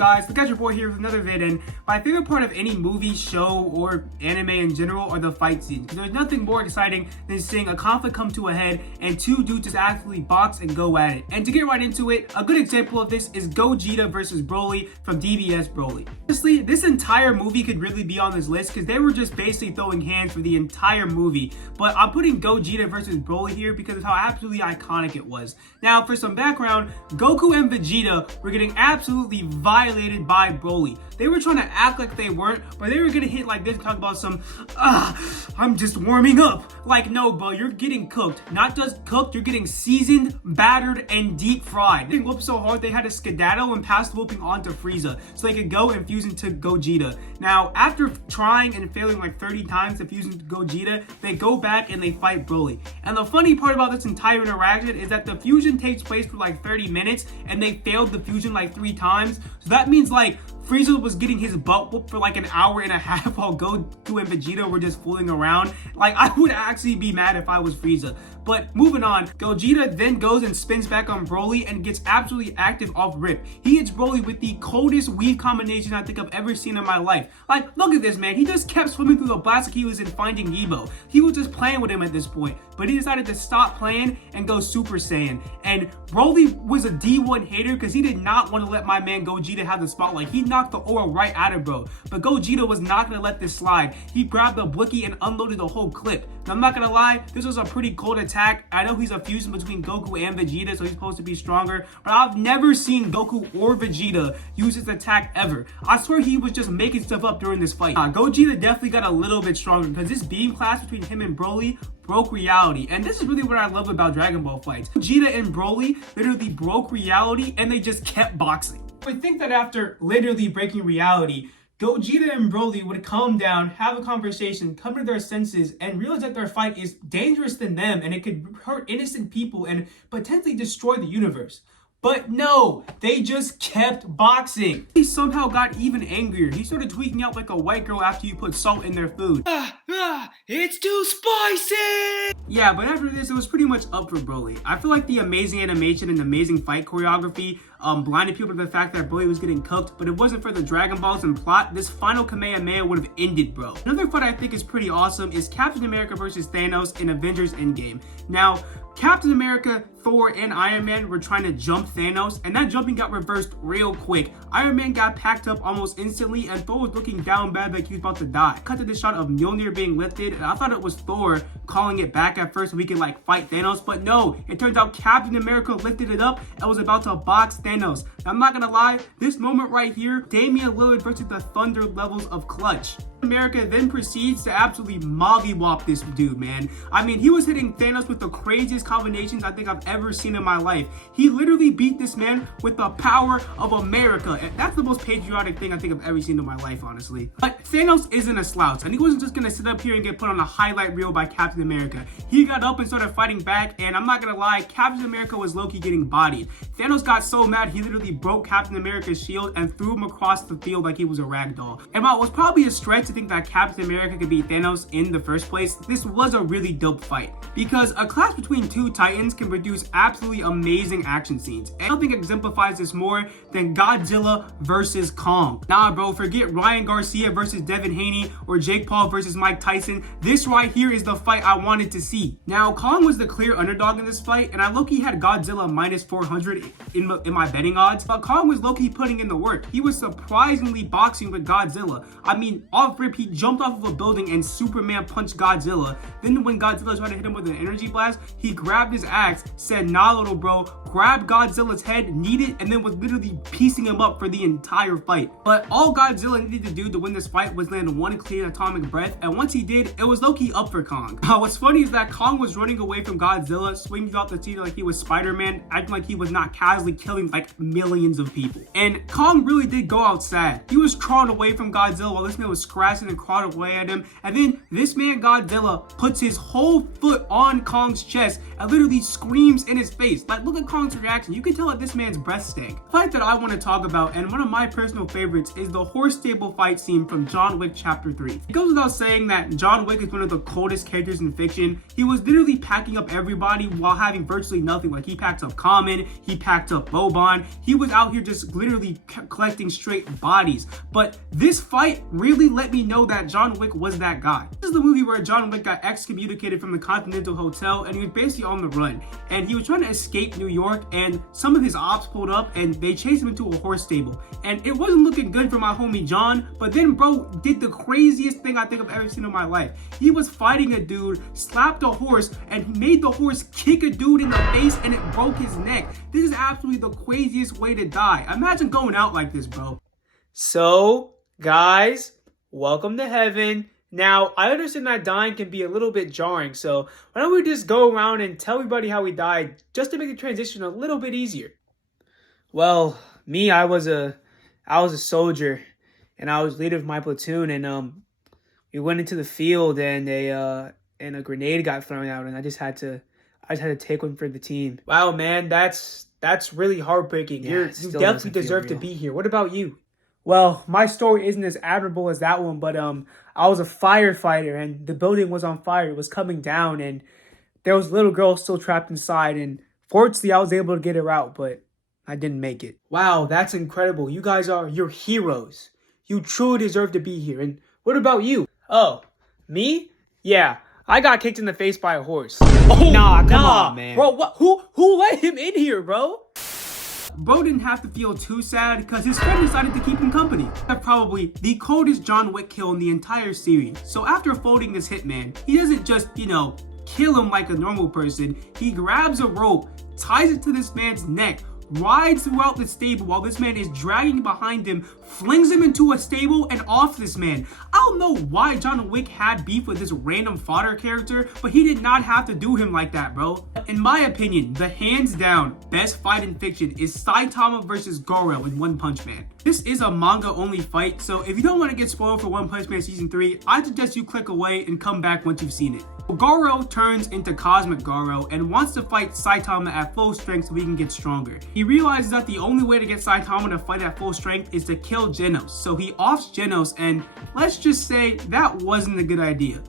guys, I got your boy here with another vid, and my favorite part of any movie, show, or anime in general are the fight scenes. Because there's nothing more exciting than seeing a conflict come to a head and two dudes just actually box and go at it. And to get right into it, a good example of this is Gogeta versus Broly from DBS Broly. Honestly, this entire movie could really be on this list because they were just basically throwing hands for the entire movie. But I'm putting Gogeta versus Broly here because of how absolutely iconic it was. Now, for some background, Goku and Vegeta were getting absolutely violated by Broly. They were trying to act like they weren't, but they were gonna hit like this, talk about some, I'm just warming up. Like, no, bro, you're getting cooked. Not just cooked, you're getting seasoned, battered, and deep fried. They whooped so hard they had to skedaddle and pass the whooping on to Frieza so they could go and fuse into Gogeta. Now, after trying and failing like 30 times to fuse into Gogeta, they go back and they fight Broly. And the funny part about this entire interaction is that the fusion takes place for like 30 minutes and they failed the fusion like 3 times. So that means like Frieza was getting his butt whooped for like an hour and a half while Goku and Vegeta were just fooling around. Like, I would actually be mad if I was Frieza. But moving on, Gogeta then goes and spins back on Broly and gets absolutely active off rip. He hits Broly with the coldest weave combination I think I've ever seen in my life. Like, look at this, man. He just kept swimming through the blast like he was in Finding Nemo. He was just playing with him at this point. But he decided to stop playing and go Super Saiyan. And Broly was a D1 hater because he did not want to let my man Gogeta have the spotlight. He knocked the aura right out of bro. But Gogeta was not going to let this slide. He grabbed the blicky and unloaded the whole clip. Now, I'm not going to lie, this was a pretty cold attack. I know he's a fusion between Goku and Vegeta, so he's supposed to be stronger. But I've never seen Goku or Vegeta use this attack ever. I swear he was just making stuff up during this fight. Gogeta definitely got a little bit stronger because this beam clash between him and Broly broke reality. And this is really what I love about Dragon Ball fights. Vegeta and Broly literally broke reality and they just kept boxing. I think that after literally breaking reality, Gogeta and Broly would calm down, have a conversation, come to their senses, and realize that their fight is dangerous to them and it could hurt innocent people and potentially destroy the universe. But no, they just kept boxing. He somehow got even angrier. He started tweaking out like a white girl after you put salt in their food. It's too spicy! Yeah, but after this, it was pretty much up for Broly. I feel like the amazing animation and amazing fight choreography blinded people to the fact that Broly was getting cooked, but it wasn't for the Dragon Balls and plot, this final Kamehameha would have ended, bro. Another fight I think is pretty awesome is Captain America versus Thanos in Avengers Endgame. Now, Captain America, Thor, and Iron Man were trying to jump Thanos, and that jumping got reversed real quick. Iron Man got packed up almost instantly, and Thor was looking down bad like he was about to die. Cut to this shot of Mjolnir being lifted, and I thought it was Thor calling it back at first so we could like fight Thanos, but no, it turns out Captain America lifted it up and was about to box Thanos. Now, I'm not gonna lie, this moment right here, Damian Lillard versus the Thunder levels of clutch. America then proceeds to absolutely mollywop this dude, man. I mean, he was hitting Thanos with the craziest combinations I think I've ever seen in my life. He literally beat this man with the power of America. And that's the most patriotic thing I think I've ever seen in my life, honestly. But Thanos isn't a slouch, and he wasn't just gonna sit up here and get put on a highlight reel by Captain America. He got up and started fighting back, and I'm not gonna lie, Captain America was low-key getting bodied. Thanos got so mad, he literally broke Captain America's shield and threw him across the field like he was a rag doll. And while it was probably a stretch to think that Captain America could beat Thanos in the first place, this was a really dope fight because a clash between two titans can produce absolutely amazing action scenes, and nothing exemplifies this more than Godzilla versus Kong. Nah, bro, forget Ryan Garcia versus Devin Haney or Jake Paul versus Mike Tyson. This right here is the fight I wanted to see. Now, Kong was the clear underdog in this fight, and I low-key had Godzilla minus 400 in my betting odds, but Kong was low-key putting in the work. He was surprisingly boxing with Godzilla. I mean, off rip, he jumped off of a building and Superman punched Godzilla. Then when Godzilla tried to hit him with an energy blast, he grabbed his axe, said, nah, little bro, grabbed Godzilla's head, kneed it, and then was literally piecing him up for the entire fight. But all Godzilla needed to do to win this fight was land one clean atomic breath, and once he did, it was low-key up for Kong. What's funny is that Kong was running away from Godzilla, swinging off the scene like he was Spider-Man, acting like he was not casually killing like millions of people. And Kong really did go out sad. He was crawling away from Godzilla while this man was scratching and crawling away at him, and then this man Godzilla puts his whole foot on Kong's chest and literally screams screams in his face. Like, look at Kong's reaction. You can tell that this man's breath stank. The fight that I want to talk about, and one of my personal favorites, is the horse stable fight scene from John Wick Chapter 3. It goes without saying that John Wick is one of the coldest characters in fiction. He was literally packing up everybody while having virtually nothing. Like, he packed up Common, he packed up Boban. He was out here just literally collecting straight bodies. But this fight really let me know that John Wick was that guy. This is the movie where John Wick got excommunicated from the Continental Hotel, and he was basically on the run. And he was trying to escape New York, and some of his ops pulled up and they chased him into a horse stable. And it wasn't looking good for my homie John, but then bro did the craziest thing I think I've ever seen in my life. He was fighting a dude, slapped a horse, and he made the horse kick a dude in the face, and it broke his neck. This is absolutely the craziest way to die. Imagine going out like this, bro. So, guys, welcome to heaven. Now, I understand that dying can be a little bit jarring, so why don't we just go around and tell everybody how we died, just to make the transition a little bit easier. Well, me, I was a soldier, and I was leader of my platoon, and we went into the field, and a grenade got thrown out, and I just had to take one for the team. Wow, man, that's really heartbreaking. Yeah, you definitely deserve to be here. What about you? Well, my story isn't as admirable as that one, but I was a firefighter, and the building was on fire. It was coming down, and there was a little girl still trapped inside, and fortunately I was able to get her out, but I didn't make it. Wow, that's incredible. You guys you're heroes. You truly deserve to be here. And what about you? Oh, me? Yeah, I got kicked in the face by a horse. Oh, nah, come on, man. Bro, what? Who let him in here, bro? Bro didn't have to feel too sad because his friend decided to keep him company. That's probably the coldest John Wick kill in the entire series. So after folding this hitman, he doesn't just, kill him like a normal person. He grabs a rope, ties it to this man's neck, rides throughout the stable while this man is dragging behind him, flings him into a stable and off this man. I don't know why John Wick had beef with this random fodder character, but he did not have to do him like that, bro. In my opinion, the hands down best fight in fiction is Saitama versus Goro in One Punch Man. This is a manga only fight, so if you don't want to get spoiled for One Punch Man Season 3, I suggest you click away and come back once you've seen it. Goro turns into Cosmic Goro and wants to fight Saitama at full strength so he can get stronger. He realizes that the only way to get Saitama to fight at full strength is to kill Genos, so he offs Genos, and let's just say that wasn't a good idea.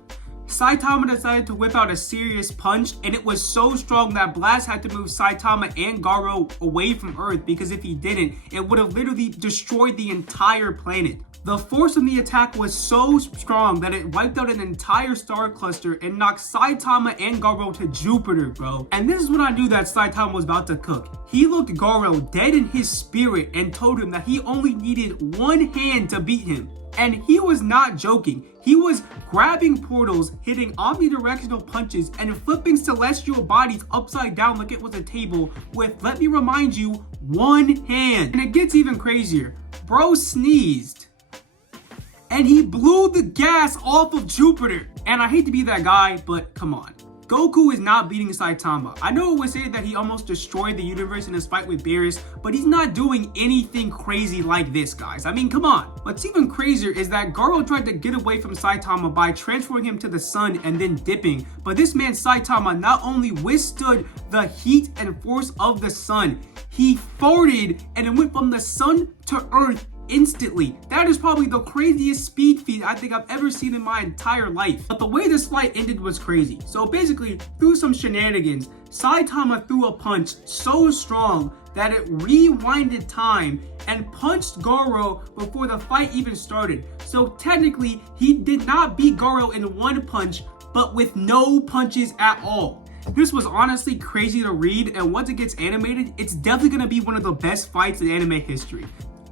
Saitama decided to whip out a serious punch, and it was so strong that Blast had to move Saitama and Goro away from Earth, because if he didn't, it would have literally destroyed the entire planet. The force of the attack was so strong that it wiped out an entire star cluster and knocked Saitama and Goro to Jupiter, bro. And this is when I knew that Saitama was about to cook. He looked Goro dead in his spirit and told him that he only needed one hand to beat him. And he was not joking. He was grabbing portals, hitting omnidirectional punches, and flipping celestial bodies upside down like it was a table with, let me remind you, one hand. And it gets even crazier. Bro sneezed, and he blew the gas off of Jupiter. And I hate to be that guy, but come on. Goku is not beating Saitama. I know it was said that he almost destroyed the universe in his fight with Beerus, but he's not doing anything crazy like this, guys. I mean, come on. What's even crazier is that Goro tried to get away from Saitama by transferring him to the sun and then dipping, but this man Saitama not only withstood the heat and force of the sun, he farted and it went from the sun to Earth instantly. That is probably the craziest speed feat I think I've ever seen in my entire life. But the way this fight ended was crazy. So basically, through some shenanigans, Saitama threw a punch so strong that it rewinded time and punched Goro before the fight even started. So technically, he did not beat Goro in one punch, but with no punches at all. This was honestly crazy to read, and once it gets animated, it's definitely gonna be one of the best fights in anime history.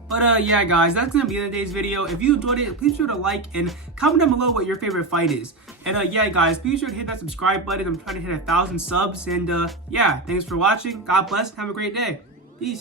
But yeah, guys, that's gonna be today's video. If you enjoyed it, please be sure to like and comment down below what your favorite fight is. And yeah, guys, be sure to hit that subscribe button. I'm trying to hit 1,000 subs. And yeah, thanks for watching. God bless. Have a great day. Peace.